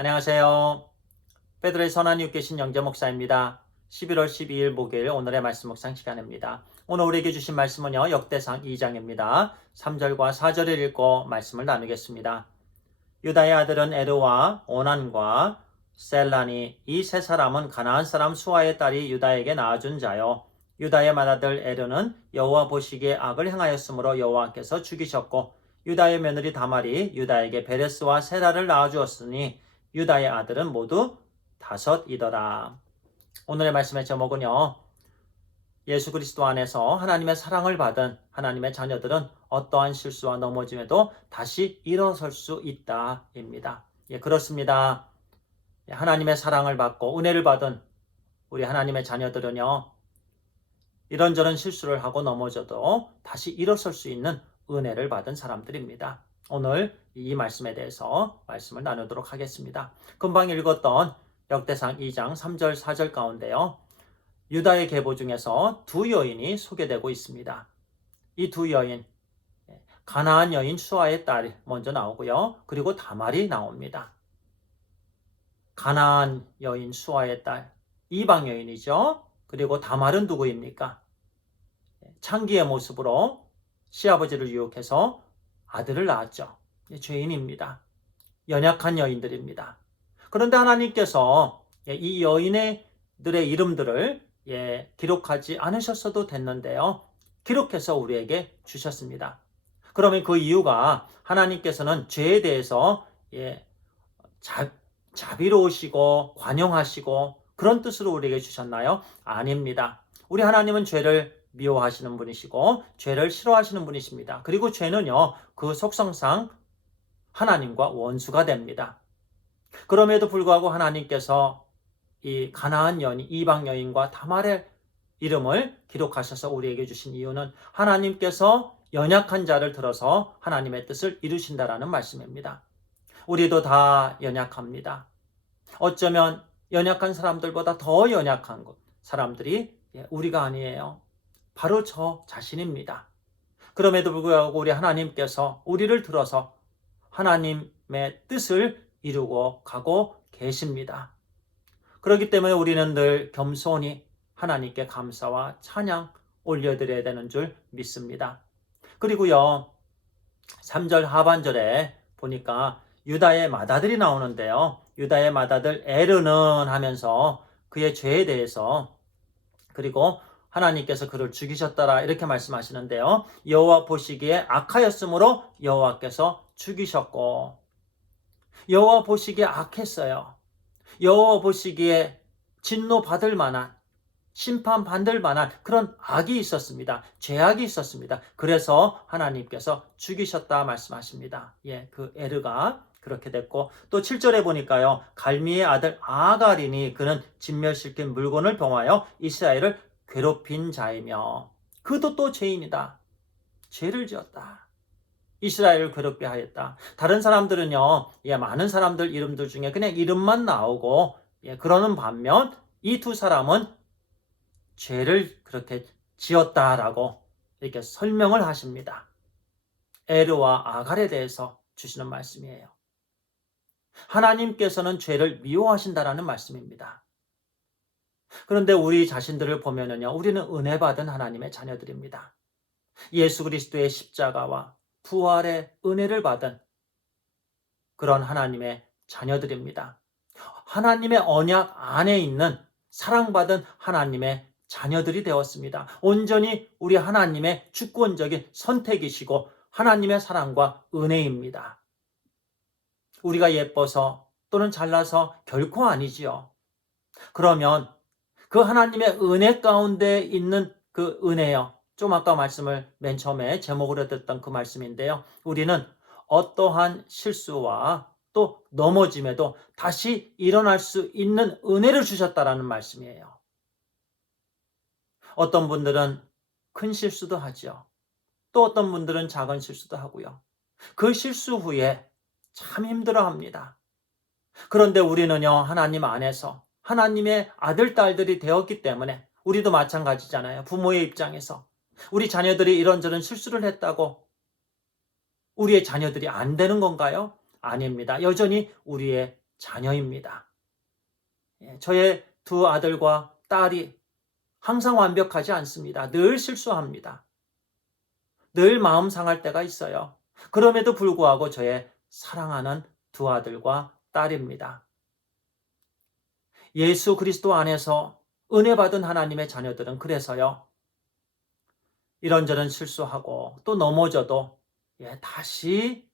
안녕하세요. 베드로의 선한 이웃 계신 영재 목사입니다. 11월 12일 목요일 오늘의 말씀 묵상 시간입니다. 오늘 우리에게 주신 말씀은요, 역대상 2장입니다. 3절과 4절을 읽고 말씀을 나누겠습니다. 유다의 아들은 에르와 오난과 셀라니, 이 세 사람은 가나안 사람 수아의 딸이 유다에게 낳아준 자요. 유다의 맏아들 에르는 여호와 보시기에 악을 행하였으므로 여호와께서 죽이셨고, 유다의 며느리 다말이 유다에게 베레스와 세라를 낳아주었으니 유다의 아들은 모두 5이더라. 오늘의 말씀의 제목은요, 예수 그리스도 안에서 하나님의 사랑을 받은 하나님의 자녀들은 어떠한 실수와 넘어짐에도 다시 일어설 수 있다입니다. 그렇습니다. 하나님의 사랑을 받고 은혜를 받은 우리 하나님의 자녀들은요, 이런저런 실수를 하고 넘어져도 다시 일어설 수 있는 은혜를 받은 사람들입니다. 오늘 이 말씀에 대해서 말씀을 나누도록 하겠습니다. 금방 읽었던 역대상 2장 3절 4절 가운데요, 유다의 계보 중에서 두 여인이 소개되고 있습니다. 이 두 여인, 가나안 여인 수아의 딸이 먼저 나오고요, 그리고 다말이 나옵니다. 가나안 여인 수아의 딸, 이방 여인이죠. 그리고 다말은 누구입니까? 창기의 모습으로 시아버지를 유혹해서 아들을 낳았죠. 죄인입니다. 연약한 여인들입니다. 그런데 하나님께서 이 여인들의 이름들을 기록하지 않으셨어도 됐는데요, 기록해서 우리에게 주셨습니다. 그러면 그 이유가 하나님께서는 죄에 대해서 자비로우시고 관용하시고 그런 뜻으로 우리에게 주셨나요? 아닙니다. 우리 하나님은 죄를 미워하시는 분이시고 죄를 싫어하시는 분이십니다. 그리고 죄는요, 그 속성상 하나님과 원수가 됩니다. 그럼에도 불구하고 하나님께서 이 가나안 여인, 이방 여인과 다말의 이름을 기록하셔서 우리에게 주신 이유는 하나님께서 연약한 자를 들어서 하나님의 뜻을 이루신다라는 말씀입니다. 우리도 다 연약합니다. 어쩌면 연약한 사람들보다 더 연약한 사람들이 우리가 아니에요. 바로 저 자신입니다. 그럼에도 불구하고 우리 하나님께서 우리를 들어서 하나님의 뜻을 이루고 가고 계십니다. 그렇기 때문에 우리는 늘 겸손히 하나님께 감사와 찬양 올려드려야 되는 줄 믿습니다. 그리고요, 3절 하반절에 보니까 유다의 맏아들이 나오는데요, 유다의 맏아들 에르는 하면서 그의 죄에 대해서, 그리고 하나님께서 그를 죽이셨더라 이렇게 말씀하시는데요, 여호와 보시기에 악하였으므로 여호와께서 죽이셨고, 여호와 보시기에 악했어요. 여호와 보시기에 진노받을 만한, 심판받을 만한 그런 악이 있었습니다. 죄악이 있었습니다. 그래서 하나님께서 죽이셨다 말씀하십니다. 그 에르가 그렇게 됐고, 또 7절에 보니까요, 갈미의 아들 아갈이니 그는 진멸시킨 물건을 범하여 이스라엘을 괴롭힌 자이며, 그도 또 죄인이다. 죄를 지었다. 이스라엘을 괴롭게 하였다. 다른 사람들은요, 많은 사람들 이름들 중에 그냥 이름만 나오고 그러는 반면 이 두 사람은 죄를 그렇게 지었다라고 이렇게 설명을 하십니다. 에르와 아갈에 대해서 주시는 말씀이에요. 하나님께서는 죄를 미워하신다라는 말씀입니다. 그런데 우리 자신들을 보면은요, 우리는 은혜 받은 하나님의 자녀들입니다. 예수 그리스도의 십자가와 부활의 은혜를 받은 그런 하나님의 자녀들입니다. 하나님의 언약 안에 있는 사랑받은 하나님의 자녀들이 되었습니다. 온전히 우리 하나님의 주권적인 선택이시고 하나님의 사랑과 은혜입니다. 우리가 예뻐서 또는 잘나서 결코 아니지요. 그러면 그 하나님의 은혜 가운데 있는 그 은혜요, 좀 아까 말씀을 맨 처음에 제목으로 듣던 그 말씀인데요, 우리는 어떠한 실수와 또 넘어짐에도 다시 일어날 수 있는 은혜를 주셨다라는 말씀이에요. 어떤 분들은 큰 실수도 하죠. 또 어떤 분들은 작은 실수도 하고요. 그 실수 후에 참 힘들어합니다. 그런데 우리는요, 하나님 안에서 하나님의 아들, 딸들이 되었기 때문에, 우리도 마찬가지잖아요. 부모의 입장에서 우리 자녀들이 이런저런 실수를 했다고 우리의 자녀들이 안 되는 건가요? 아닙니다. 여전히 우리의 자녀입니다. 저의 두 아들과 딸이 항상 완벽하지 않습니다. 늘 실수합니다. 늘 마음 상할 때가 있어요. 그럼에도 불구하고 저의 사랑하는 두 아들과 딸입니다. 예수 그리스도 안에서 은혜 받은 하나님의 자녀들은 그래서요. 이런저런 실수하고 또 넘어져도 다시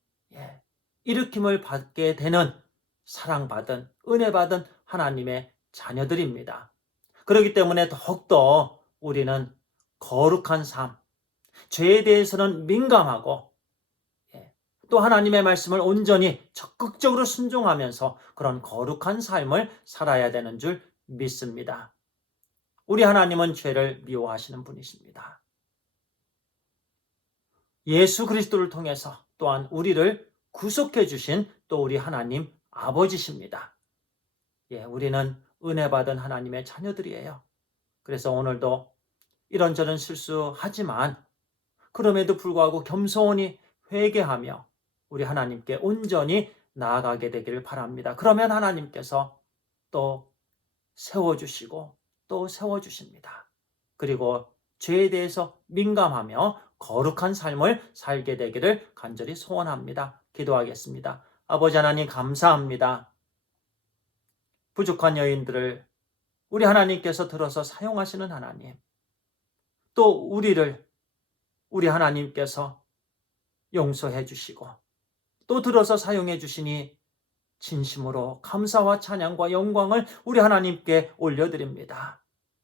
일으킴을 받게 되는 사랑받은 은혜 받은 하나님의 자녀들입니다. 그렇기 때문에 더욱더 우리는 거룩한 삶, 죄에 대해서는 민감하고 또 하나님의 말씀을 온전히 적극적으로 순종하면서 그런 거룩한 삶을 살아야 되는 줄 믿습니다. 우리 하나님은 죄를 미워하시는 분이십니다. 예수 그리스도를 통해서 또한 우리를 구속해 주신 또 우리 하나님 아버지십니다. 우리는 은혜 받은 하나님의 자녀들이에요. 그래서 오늘도 이런저런 실수하지만 그럼에도 불구하고 겸손히 회개하며 우리 하나님께 온전히 나아가게 되기를 바랍니다. 그러면 하나님께서 또 세워주시고 또 세워주십니다. 그리고 죄에 대해서 민감하며 거룩한 삶을 살게 되기를 간절히 소원합니다. 기도하겠습니다. 아버지 하나님 감사합니다. 부족한 여인들을 우리 하나님께서 들어서 사용하시는 하나님, 또 우리 하나님께서 용서해 주시고 또 들어서 사용해 주시니 진심으로 감사와 찬양과 영광을 우리 하나님께 올려드립니다.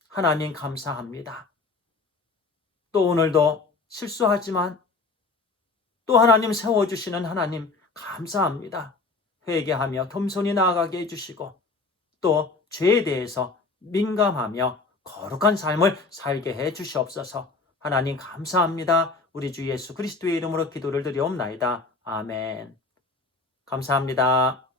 하나님 감사합니다. 또 오늘도 실수하지만 또 하나님 세워주시는 하나님 감사합니다. 회개하며 겸손히 나아가게 해주시고 또 죄에 대해서 민감하며 거룩한 삶을 살게 해 주시옵소서. 하나님 감사합니다. 우리 주 예수 그리스도의 이름으로 기도를 드리옵나이다. 아멘. 감사합니다.